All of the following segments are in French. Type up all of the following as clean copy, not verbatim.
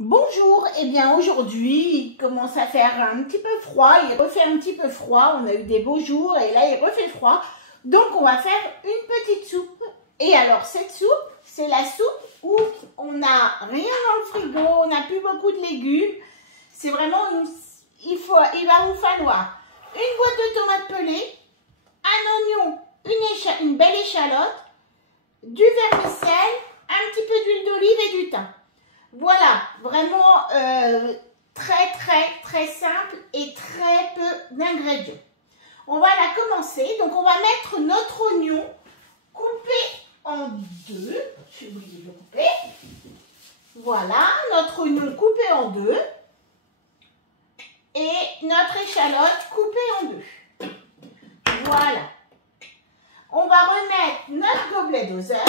Bonjour, et bien aujourd'hui il commence à faire un petit peu froid, il refait un petit peu froid, on a eu des beaux jours et là il refait froid, donc on va faire une petite soupe. Et alors cette soupe, c'est la soupe où on n'a rien dans le frigo, on n'a plus beaucoup de légumes, c'est vraiment, il va vous falloir une boîte de tomates pelées, un oignon, une belle échalote, du vermicelle, un petit peu d'huile d'olive et du thym. Voilà, vraiment très simple et très peu d'ingrédients. On va la commencer, donc on va mettre notre oignon coupé en deux. J'ai oublié de le couper. Voilà, notre oignon coupé en deux et notre échalote coupée en deux. Voilà. On va remettre notre gobelet doseur.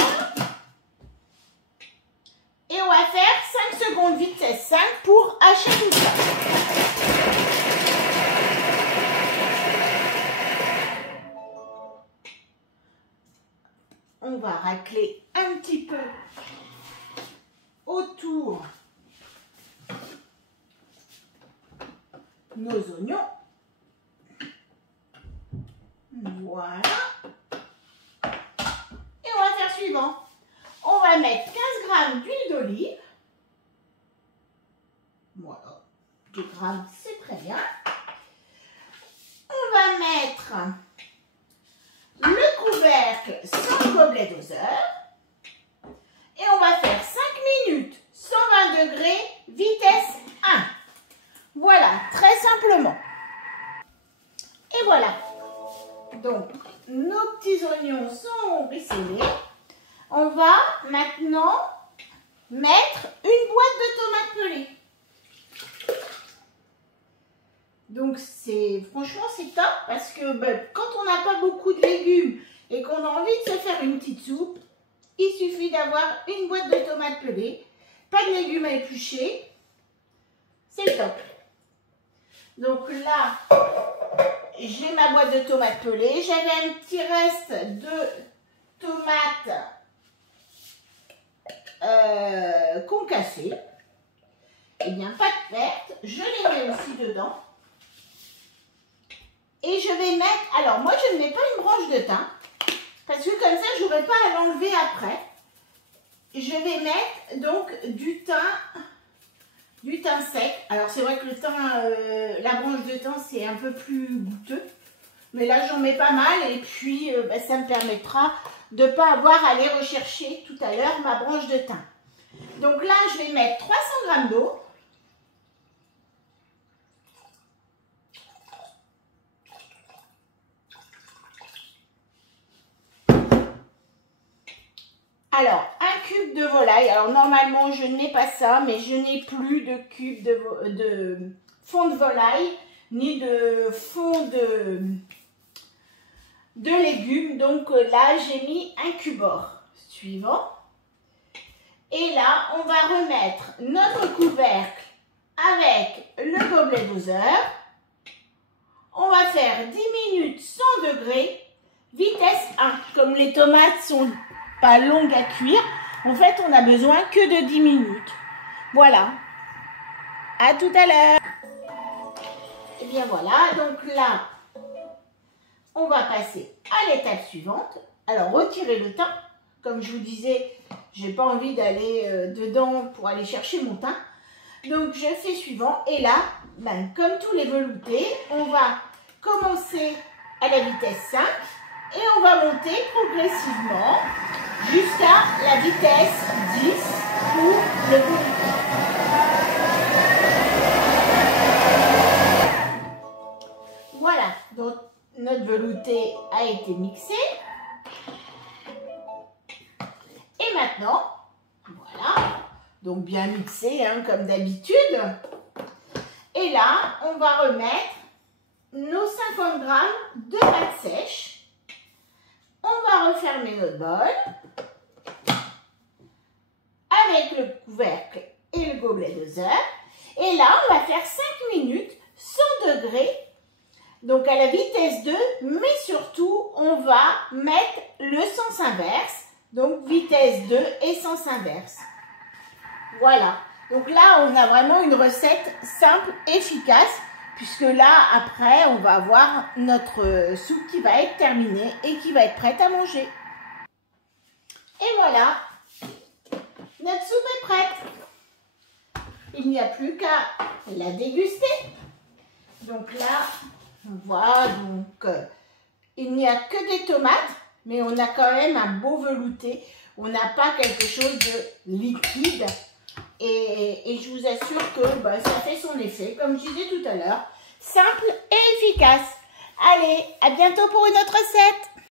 Et on va faire 5 secondes vitesse 5 pour hacher tout ça. On va racler un petit peu autour nos oignons. Voilà. Et on va faire suivant. On va mettre 15 g d'huile d'olive. Voilà, 2 grammes, c'est très bien. On va mettre le couvercle sans le gobelet doseur. Et on va faire 5 minutes, 120 degrés, vitesse 1. Voilà, très simplement. Et voilà. Donc, nos petits oignons sont rissolés. On va maintenant mettre une boîte de tomates pelées. Donc franchement c'est top parce que quand on n'a pas beaucoup de légumes et qu'on a envie de se faire une petite soupe, il suffit d'avoir une boîte de tomates pelées, pas de légumes à éplucher, c'est top. Donc là, j'ai ma boîte de tomates pelées, j'avais un petit reste de tomates concassées, et bien pas de perte, je les mets aussi dedans. Et je vais mettre, alors moi je ne mets pas une branche de thym, parce que comme ça je n'aurai pas à l'enlever après. Je vais mettre donc du thym sec. Alors c'est vrai que le thym, la branche de thym c'est un peu plus goûteux, mais là j'en mets pas mal et puis ça me permettra de ne pas avoir à aller rechercher tout à l'heure ma branche de thym. Donc là je vais mettre 300 g d'eau. Alors, un cube de volaille. Alors, normalement, je n'ai pas ça, mais je n'ai plus de cube de fond de volaille, ni de fond de légumes. Donc là, j'ai mis un cubord. Suivant. Et là, on va remettre notre couvercle avec le gobelet doseur. On va faire 10 minutes 100 degrés, vitesse 1. Comme les tomates sont pas longue à cuire, en fait on a besoin que de 10 minutes. Voilà, à tout à l'heure. Et bien voilà, donc là on va passer à l'étape suivante. Alors retirez le thym, comme je vous disais, j'ai pas envie d'aller dedans pour aller chercher mon thym, donc je fais suivant. Et là, comme tous les veloutés, on va commencer à la vitesse 5 et on va monter progressivement jusqu'à la vitesse 10 pour le velouté. Voilà, donc notre velouté a été mixé. Et maintenant, voilà, donc bien mixé comme d'habitude. Et là, on va remettre nos 50 g de pâte sèche. On va refermer notre bol avec le couvercle et le gobelet doseur. Et là, on va faire 5 minutes, 100 degrés, donc à la vitesse 2, mais surtout, on va mettre le sens inverse, donc vitesse 2 et sens inverse. Voilà, Donc là, on a vraiment une recette simple, efficace, puisque là, après, on va avoir notre soupe qui va être terminée et qui va être prête à manger. Et voilà, notre soupe est prête. Il n'y a plus qu'à la déguster. Donc là, on voit, il n'y a que des tomates, mais on a quand même un beau velouté. On n'a pas quelque chose de liquide. Et je vous assure que ça fait son effet, comme je disais tout à l'heure, simple et efficace. Allez, à bientôt pour une autre recette.